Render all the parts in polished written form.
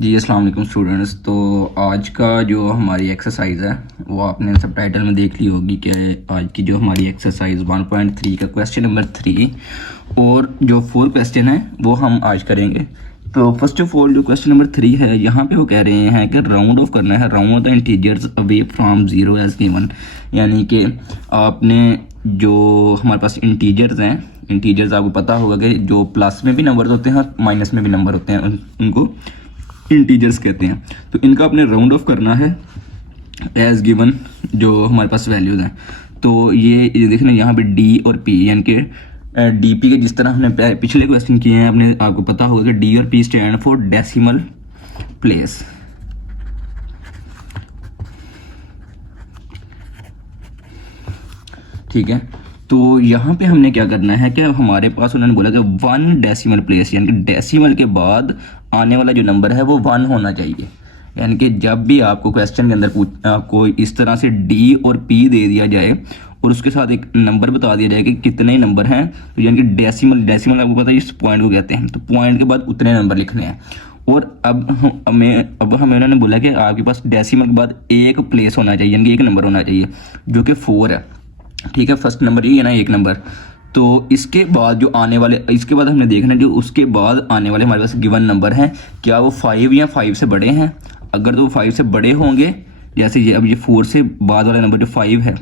जी अस्सलाम वालेकुम स्टूडेंट्स। तो आज का जो हमारी एक्सरसाइज है वो आपने सब टाइटल में देख ली होगी कि आज की जो हमारी एक्सरसाइज 1.3 का क्वेश्चन नंबर 3 और जो 4 क्वेश्चन है वो हम आज करेंगे। तो फर्स्ट ऑफ ऑल जो क्वेश्चन नंबर 3 है यहाँ पे वो कह रहे हैं कि राउंड ऑफ करना है, round the integers away from zero as given. यानी कि आपने जो हमारे पास इंटीजर्स हैं, इंटीजर्स आपको पता होगा कि जो प्लस में भी नंबर होते हैं माइनस में भी नंबर होते हैं, उनको इंटीजर्स कहते हैं। तो इनका अपने राउंड ऑफ करना है एज गिवन जो हमारे पास वैल्यूज़ हैं। तो ये देखना यहाँ पे डी और पी, यानी कि डी पी के जिस तरह हमने पिछले क्वेश्चन किए हैं, अपने आपको पता होगा कि डी और P stand for decimal place. ठीक है, तो यहाँ पे हमने क्या करना है कि हमारे पास उन्होंने बोला कि 1 डेसिमल प्लेस, यानी कि डेसिमल के बाद आने वाला जो नंबर है वो 1 होना चाहिए। यानी कि जब भी आपको क्वेश्चन के अंदर आपको इस तरह से डी और पी दे दिया जाए और उसके साथ एक नंबर बता दिया जाए कि कितने नंबर हैं, तो यानी कि डेसिमल आपको पता है इस पॉइंट को कहते हैं। तो पॉइंट के बाद उतने नंबर लिखने हैं। और अब हमें उन्होंने बोला कि आपके पास डेसिमल के बाद एक प्लेस होना चाहिए, यानी कि एक नंबर होना चाहिए जो कि 4 है। ठीक है, फर्स्ट नंबर ये है ना, एक नंबर। तो इसके बाद जो आने वाले, इसके बाद हमने देखना जो उसके बाद आने वाले हमारे पास गिवन नंबर हैं, क्या वो 5 या 5 से बड़े हैं। अगर तो 5 से बड़े होंगे, जैसे ये अब ये 4 से बाद वाला नंबर जो 5 है,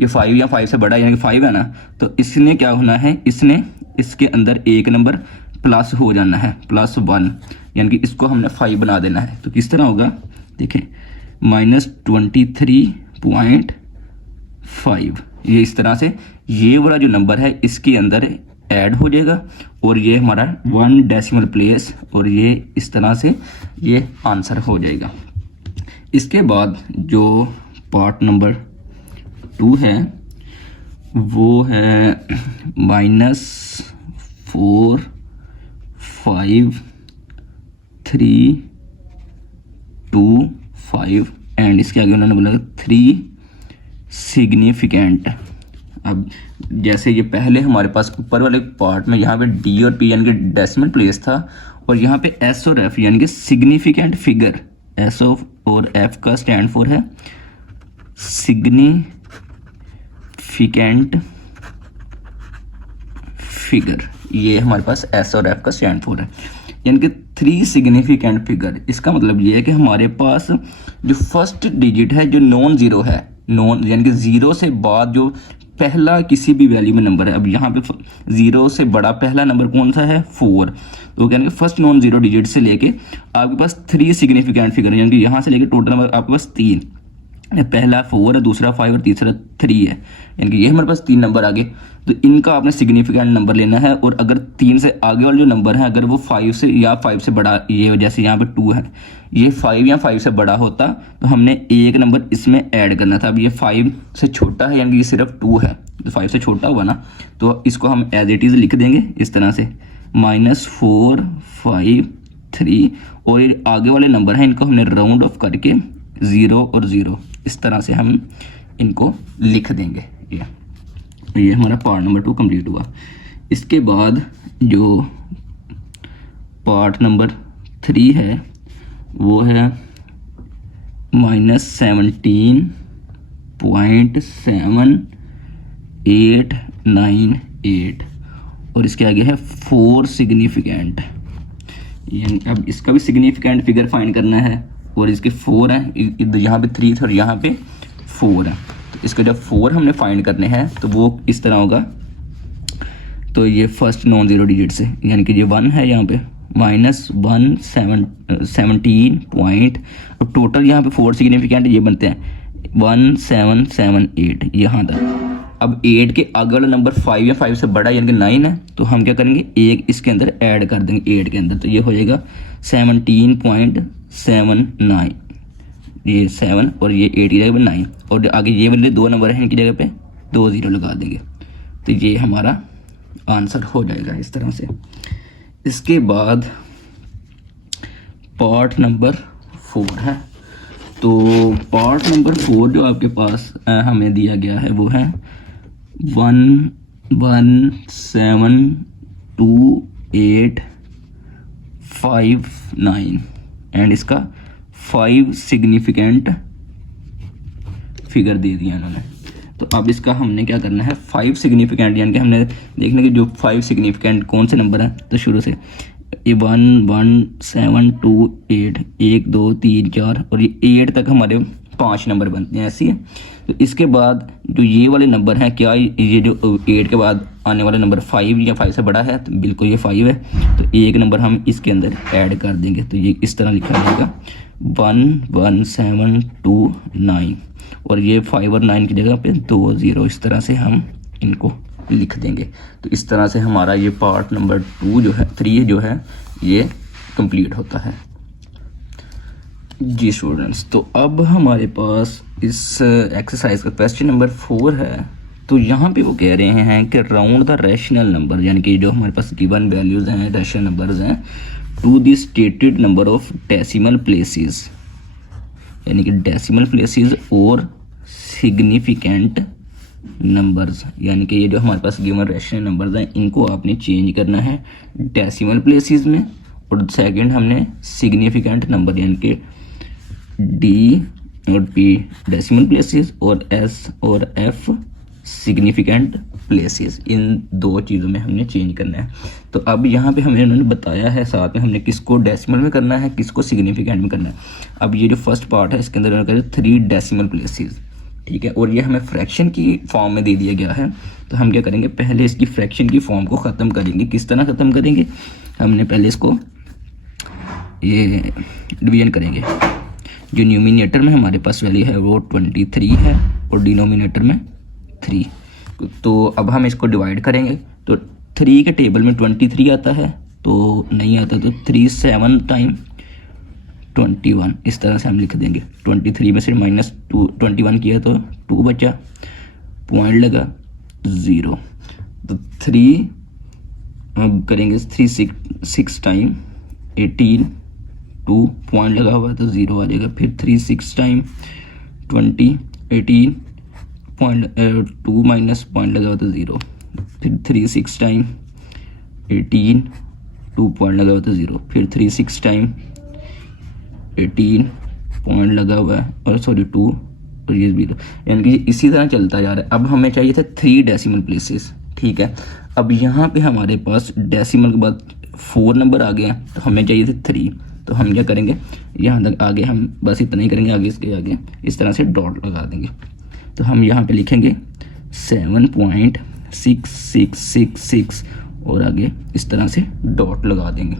ये 5 या 5 से बड़ा है, यानी कि 5 है ना, तो इसने क्या होना है, इसने इसके अंदर एक नंबर प्लस हो जाना है, +1, यानी कि इसको हमने 5 बना देना है। तो किस तरह होगा, देखें, -23.5, ये इस तरह से ये वाला जो नंबर है इसके अंदर ऐड हो जाएगा और ये हमारा 1 डेसिमल प्लेस, और ये इस तरह से ये आंसर हो जाएगा। इसके बाद जो पार्ट नंबर 2 है वो है -4 5 3 2 5 एंड इसके आगे उन्होंने बोला 3 सिग्निफिकेंट। अब जैसे ये पहले हमारे पास ऊपर वाले पार्ट में यहाँ पे डी और पी यानी कि डेसिमल प्लेस था, और यहाँ पे एस और एफ यानी कि सिग्निफिकेंट फिगर, एस और एफ का स्टैंड फॉर है सिग्निफिकेंट फिगर। ये हमारे पास एस और एफ का स्टैंड फॉर है, यानी कि 3 सिग्निफिकेंट फिगर। इसका मतलब ये है कि हमारे पास जो फर्स्ट डिजिट है जो नॉन ज़ीरो है, नॉन यानी कि ज़ीरो से बाद जो पहला किसी भी वैल्यू में नंबर है। अब यहाँ पे ज़ीरो से बड़ा पहला नंबर कौन सा है, 4। तो यानी कि फर्स्ट नॉन ज़ीरो डिजिट से लेके आपके पास 3 सिग्निफिकेंट फिगर, यानी कि यहाँ से लेके टोटल नंबर आपके पास 3, पहला 4 है, दूसरा 5 और तीसरा 3 है, यानी कि ये हमारे पास 3 नंबर आ गए। तो इनका आपने सिग्निफिकेंट नंबर लेना है, और अगर 3 से आगे वाला जो नंबर है अगर वो 5 से या 5 से बड़ा, ये जैसे यहाँ पे 2 है, ये 5 या 5 से बड़ा होता तो हमने एक नंबर इसमें ऐड करना था। अब ये 5 से छोटा है, यानी कि ये सिर्फ 2 है, तो 5 से छोटा हुआ ना, तो इसको हम एज इट इज़ लिख देंगे इस तरह से -4 5 3, और ये आगे वाले नंबर हैं इनको हमने राउंड ऑफ करके 0 और 0 इस तरह से हम इनको लिख देंगे। ये हमारा पार्ट नंबर 2 कंप्लीट हुआ। इसके बाद जो पार्ट नंबर 3 है वो है -17.7898, और इसके आगे है 4 सिग्निफिकेंट। अब इसका भी सिग्निफिकेंट फिगर फाइंड करना है, और इसके 4 हैं, यहाँ पे 3 था और यहाँ पे 4 है। तो इसका जब 4 हमने फाइंड करने हैं तो वो इस तरह होगा। तो ये फर्स्ट नॉन ज़ीरो डिजिट से, यानी कि ये 1 है यहाँ पे, -17 पॉइंट, अब टोटल यहाँ पे 4 सिग्निफिकेंट ये बनते हैं 1778 यहाँ तक। अब 8 के आगे वाला नंबर 5 या 5 से बड़ा यानी कि 9 है, तो हम क्या करेंगे, एक इसके अंदर ऐड कर देंगे 8 के अंदर, तो ये हो जाएगा 17.79, ये 7 और ये 8 की जगह पे 9, और आगे ये वाले 2 नंबर हैं इनकी जगह पे 2 0 लगा देंगे, तो ये हमारा आंसर हो जाएगा इस तरह से। इसके बाद पार्ट नंबर 4 है। तो पार्ट नंबर 4 जो आपके पास हमें दिया गया है वो है 1172859। एंड इसका 5 सिग्निफिकेंट फिगर दे दिया इन्होंने। तो अब इसका हमने क्या करना है, 5 सिग्निफिकेंट, यानी कि हमने देखना कि जो 5 सिग्निफिकेंट कौन से नंबर हैं। तो शुरू से ये 1 1 7 2 8 1 2 3 4 और ये 8 तक हमारे 5 नंबर बनते हैं, ऐसी है। तो इसके बाद जो ये वाले नंबर हैं, क्या ये जो 8 के बाद आने वाला नंबर 5 या 5 से बड़ा है? तो बिल्कुल ये 5 है। तो एक नंबर हम इसके अंदर ऐड कर देंगे। तो ये इस तरह लिखा जाएगा 1 1 7 2 9 और ये 5 और 9 की जगह पे 2 0, इस तरह से हम इनको लिख देंगे। तो इस तरह से हमारा ये पार्ट नंबर 2 जो है 3 जो है ये कंप्लीट होता है जी स्टूडेंट्स। तो अब हमारे पास इस एक्सरसाइज का क्वेश्चन नंबर 4 है। तो यहाँ पे वो कह रहे हैं कि राउंड द रैशनल नंबर, यानी कि जो हमारे पास गिवन वैल्यूज़ हैं, रैशनल नंबर्स हैं, to the stated number of decimal places, यानी कि डेसिमल प्लेसेस और सिग्निफिकेंट नंबर्स, यानी कि ये जो हमारे पास गिवन रैशनल नंबर्स हैं इनको आपने चेंज करना है डेसिमल प्लेसेस में, और सेकंड हमने सिग्निफिकेंट नंबर यानी कि डी और पी डेसिमल प्लेसेस और एस और एफ सिग्निफिकेंट प्लेसेस, इन 2 चीज़ों में हमने चेंज करना है। तो अब यहाँ पे हमें उन्होंने बताया है साथ में हमने किसको डेसिमल में करना है, किसको सिग्निफिकेंट में करना है। अब ये जो फर्स्ट पार्ट है इसके अंदर उन्होंने कहा 3 डेसिमल प्लेसेस, ठीक है, और ये हमें फ्रैक्शन की फॉर्म में दे दिया गया है। तो हम क्या करेंगे, पहले इसकी फ्रैक्शन की फॉर्म को ख़त्म करेंगे। किस तरह ख़त्म करेंगे, हमने पहले इसको ये डिवीजन करेंगे। जो न्यूमिनेटर में हमारे पास वैल्यू है वो 23 है और डिनोमिनेटर में 3। तो अब हम इसको डिवाइड करेंगे। तो 3 के टेबल में 23 आता है, तो नहीं आता, तो 3 7 टाइम 21, इस तरह से हम लिख देंगे। 23 में से -2 21 किया तो 2 बचा, पॉइंट लगा 0। तो 3 अब करेंगे 3 6 टाइम 18, 2 पॉइंट लगा हुआ तो 0 आ जाएगा। फिर 3 6 टाइम 20 18 पॉइंट 2 माइनस पॉइंट लगा हुआ तो 0। फिर 3 6 टाइम 18 2 पॉइंट लगा हुआ तो 0। फिर 3 6 टाइम 18 पॉइंट लगा हुआ है और सॉरी 2 और ये 0, यानी कि इसी तरह चलता जा रहा है। अब हमें चाहिए था 3 डेसिमल प्लेसेस, ठीक है। अब यहाँ पे हमारे पास डेसिमल के बाद 4 नंबर आ गया, तो हमें चाहिए थे 3। तो हम क्या करेंगे, यहाँ तक आगे हम बस इतना ही करेंगे, आगे इसके आगे इस तरह से डॉट लगा देंगे। तो हम यहाँ पे लिखेंगे 7.6666 और आगे इस तरह से डॉट लगा देंगे।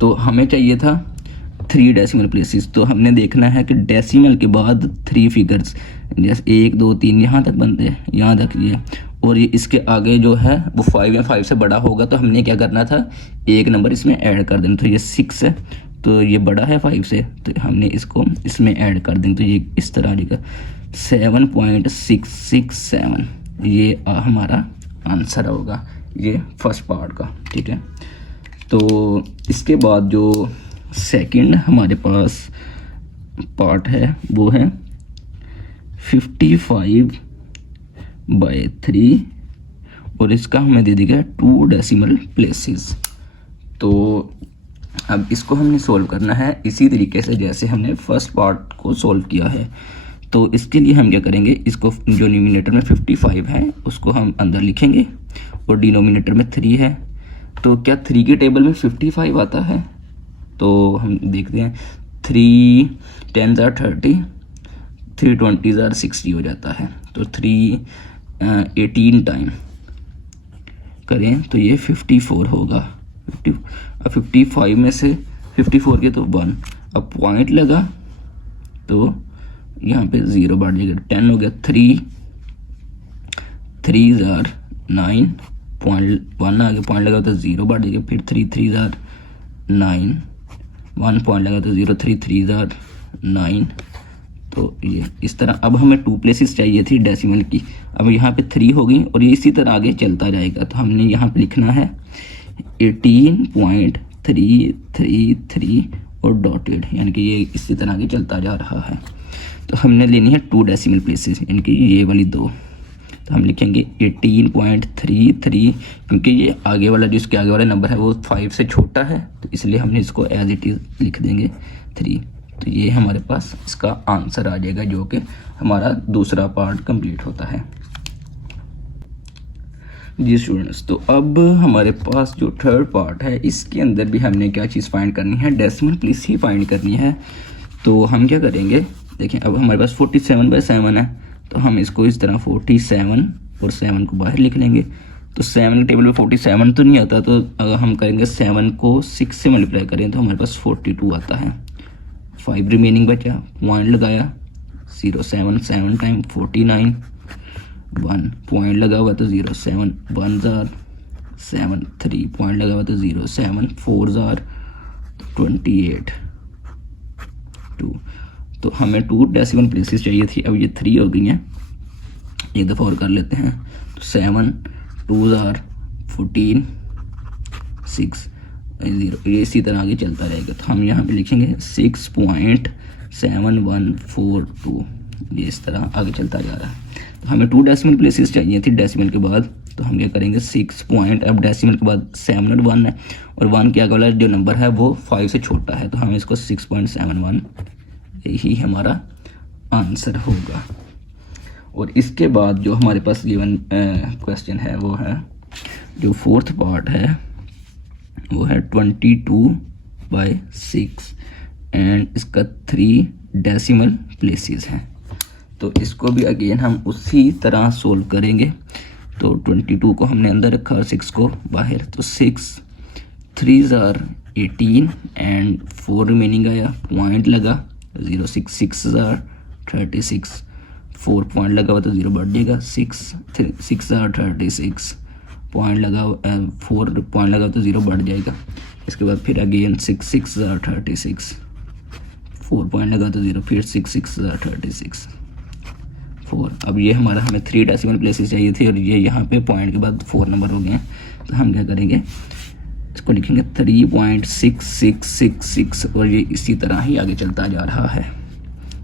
तो हमें चाहिए था 3 डेसिमल प्लेसेस। तो हमने देखना है कि डेसिमल के बाद 3 फिगर्स, जैसे 1 2 3 यहाँ तक बनते हैं, यहाँ तक ये, और ये इसके आगे जो है वो 5 या 5 से बड़ा होगा। तो हमने क्या करना था, एक नंबर इसमें ऐड कर देना। तो ये 6 है, तो ये बड़ा है 5 से, तो हमने इसको इसमें ऐड कर देंगे। तो ये इस तरह आ जाएगा 7.667, ये हमारा आंसर होगा ये फर्स्ट पार्ट का, ठीक है। तो इसके बाद जो सेकंड हमारे पास पार्ट है वो है 55/3 और इसका हमें दे दिया 2 डेसिमल प्लेसेस। तो अब इसको हमने सोल्व करना है इसी तरीके से जैसे हमने फर्स्ट पार्ट को सोल्व किया है। तो इसके लिए हम क्या करेंगे, इसको जो न्यूमिनेटर में 55 है उसको हम अंदर लिखेंगे और डिनोमिनेटर में 3 है। तो क्या 3 के टेबल में 55 आता है? तो हम देखते हैं, 3 10 30, 3 20 60 हो जाता है। तो 3 18 टाइम करें तो ये 54 होगा। 55 में से 54 के तो 1, अब पॉइंट लगा तो यहाँ पे 0 बढ़ जाएगा, 10 हो गया। 3 3 9 पॉइंट 1 आ गया, पॉइंट लगा तो 0 बढ़ जाएगा। फिर 3 3 9 1 पॉइंट लगा तो 0, 3 3 9। तो ये इस तरह। अब हमें 2 प्लेसेस चाहिए थी डेसिमल की, अब यहाँ पे 3 हो गई और ये इसी तरह आगे चलता जाएगा। तो हमने यहाँ पे लिखना है 18.333 और डॉटेड, यानी कि ये इसी तरह आगे चलता जा रहा है। तो हमने लेनी है 2 डेसिमल प्लेसेस, यानी कि ये वाली 2। तो हम लिखेंगे 18.33, क्योंकि ये आगे वाला जो इसके आगे वाला नंबर है वो 5 से छोटा है, तो इसलिए हमने इसको एज इट इज़ लिख देंगे 3। तो ये हमारे पास इसका आंसर आ जाएगा, जो कि हमारा दूसरा पार्ट कंप्लीट होता है। जी स्टूडेंट्स, तो अब हमारे पास जो थर्ड पार्ट है, इसके अंदर भी हमने क्या चीज़ फाइंड करनी है, डेसिमल प्लेस ही फाइंड करनी है। तो हम क्या करेंगे, देखिए अब हमारे पास 47/7 है, तो हम इसको इस तरह 47 और 7 को बाहर लिख लेंगे। तो 7 के टेबल में 47 तो नहीं आता, तो अगर हम करेंगे 7 को 6 से मल्टीप्लाई करें तो हमारे पास 42 आता है। 5 रिमेनिंग बचा, पॉइंट लगाया, 0 7 7 टाइम 49, 1 पॉइंट लगा हुआ तो 0 7 1 जार 7 3 पॉइंट लगा हुआ तो 0 7 4 जार 28 2। तो हमें 2 डेसिमल प्लेसेस चाहिए थी, अब ये 3 हो गई हैं, एक दफ़ा और कर लेते हैं। तो 7 2 जार 14 6 0, ये इसी तरह आगे चलता रहेगा। तो हम यहाँ पे लिखेंगे 6.7142, ये इस तरह आगे चलता जा रहा है। तो हमें 2 डेसिमल प्लेसेस चाहिए थी डेसिमल के बाद, तो हम क्या करेंगे 6 पॉइंट, अब डेसिमल के बाद 7 और 1 है, और 1 के आगे वाला जो नंबर है वो 5 से छोटा है, तो हम इसको 6.71, यही हमारा आंसर होगा। और इसके बाद जो हमारे पास गिवन क्वेश्चन है वो है, जो फोर्थ पार्ट है वो है 22/6 एंड इसका 3 डेसिमल प्लेसेस हैं। तो इसको भी अगेन हम उसी तरह सोल्व करेंगे। तो 22 को हमने अंदर रखा और 6 को बाहर, तो 6 3 जार 18 एंड 4 रिमेनिंग आया, पॉइंट लगा 0 6 6 जार 36, 4 पॉइंट लगा हुआ तो 0 बढ़ जाएगा, 6 जार 36 पॉइंट लगा, 4 पॉइंट लगा तो 0 बढ़ जाएगा। इसके बाद फिर अगेन 6 जार 36, 4 पॉइंट लगा तो 0, फिर 6 जार 36 4। अब ये हमें 3 डेसिमल प्लेसेस चाहिए थे, और ये यहाँ पे पॉइंट के बाद 4 नंबर हो गए हैं। तो हम क्या करेंगे, इसको लिखेंगे 3.6666, और ये इसी तरह ही आगे चलता जा रहा है।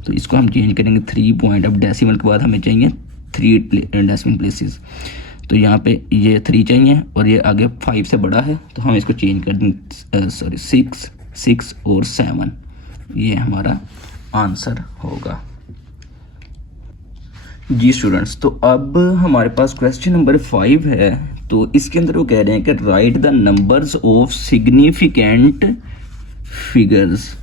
तो इसको हम चेंज करेंगे 3 पॉइंट, अब डेसिमल के बाद हमें चाहिए 3 डेसिमल प्लेसेस। तो यहाँ पे ये 3 चाहिए और ये आगे 5 से बड़ा है, तो हम इसको चेंज कर देंगे, 6 और 7, ये हमारा आंसर होगा। जी स्टूडेंट्स, तो अब हमारे पास क्वेश्चन नंबर 5 है। तो इसके अंदर वो कह रहे हैं कि right the numbers of significant figures,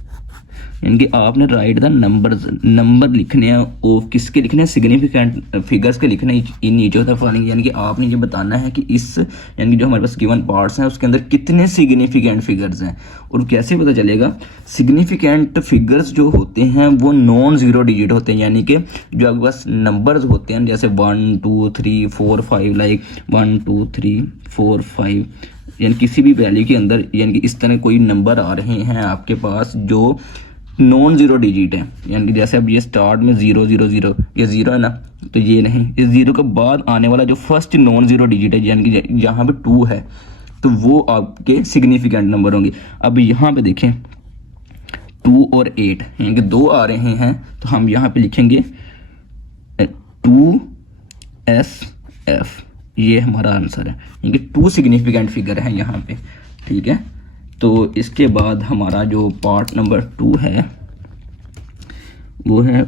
यानी कि आपने राइट द नंबर लिखने हैं, ऑफ किसके लिखने हैं, सिग्निफिकेंट फिगर्स के लिखने हैं in each of the following, यानी कि आपने ये बताना है कि इस, यानी कि जो हमारे पास गिवन पार्ट्स हैं उसके अंदर कितने सिग्निफिकेंट फिगर्स हैं। और कैसे पता चलेगा, सिग्निफिकेंट फिगर्स जो होते हैं वो नॉन ज़ीरो डिजिट होते हैं, यानी कि जो आपके पास नंबर्स होते हैं जैसे 1 2 3 4 5, लाइक 1 2 3 4 5, यानी किसी भी वैल्यू के अंदर, यानी कि इस तरह कोई नंबर आ रहे हैं आपके पास जो नॉन ज़ीरो डिजिट है, यानी कि जैसे अब ये स्टार्ट में 0 0 0, ये 0 है ना, तो ये नहीं, इस 0 के बाद आने वाला जो फर्स्ट नॉन ज़ीरो डिजिट है, यानी कि यहाँ पे 2 है, तो वो आपके सिग्निफिकेंट नंबर होंगे। अब यहाँ पे देखें 2 और 8, यानी कि 2 आ रहे हैं, तो हम यहाँ पे लिखेंगे 2SF, ये हमारा आंसर है, यानी कि 2 सिग्निफिकेंट फिगर है यहाँ पे, ठीक है। तो इसके बाद हमारा जो पार्ट नंबर 2 है वो है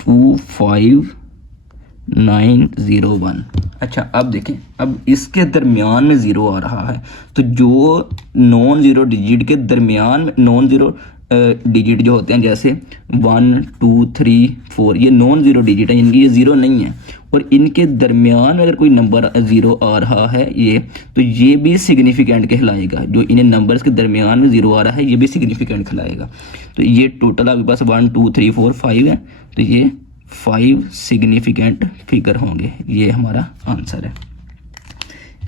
25901। अच्छा, अब देखें, अब इसके दरमियान में 0 आ रहा है, तो जो नॉन ज़ीरो डिजिट के दरमियान में, नॉन ज़ीरो डिजिट जो होते हैं जैसे 1 2 3 4, ये नॉन ज़ीरो डिजिट है, यानी कि ये 0 नहीं है, और इनके दरमियान में अगर कोई नंबर 0 आ रहा है ये, तो ये भी सिग्निफिकेंट कहलाएगा। जो इन्हें नंबर्स के दरमियान में 0 आ रहा है ये भी सिग्निफिकेंट कहलाएगा। तो ये टोटल आपके पास 1 2 3 4 5 है, तो ये 5 सिग्निफिकेंट फिगर होंगे, ये हमारा आंसर है।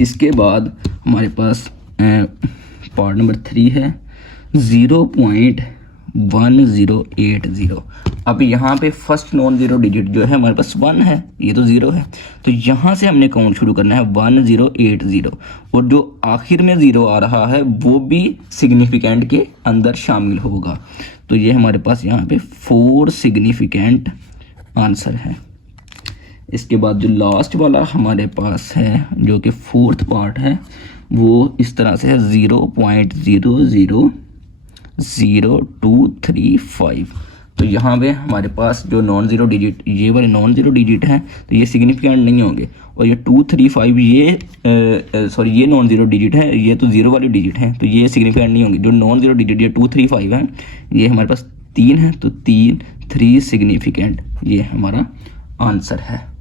इसके बाद हमारे पास पार्ट नंबर 3 है 0.1080। अब यहाँ पे फर्स्ट नॉन ज़ीरो डिजिट जो है हमारे पास 1 है, ये तो 0 है, तो यहाँ से हमने काउंट शुरू करना है 1080, और जो आखिर में 0 आ रहा है वो भी सिग्निफिकेंट के अंदर शामिल होगा। तो ये हमारे पास यहाँ पे 4 सिग्निफिकेंट आंसर है। इसके बाद जो लास्ट वाला हमारे पास है जो कि फोर्थ पार्ट है वो इस तरह से है 0.000235। तो यहाँ पे हमारे पास जो नॉन ज़ीरो डिजिट, ये वाले नॉन ज़ीरो डिजिट हैं तो ये सिग्निफिकेंट नहीं होंगे, और ये 235 ये सॉरी ये नॉन ज़ीरो डिजिट है, ये तो ज़ीरो वाली डिजिट है तो ये सिग्निफिकेंट नहीं होंगे। जो नॉन ज़ीरो डिजिट ये 235 है, ये हमारे पास 3 है तो 3 सिग्निफिकेंट, ये हमारा आंसर है।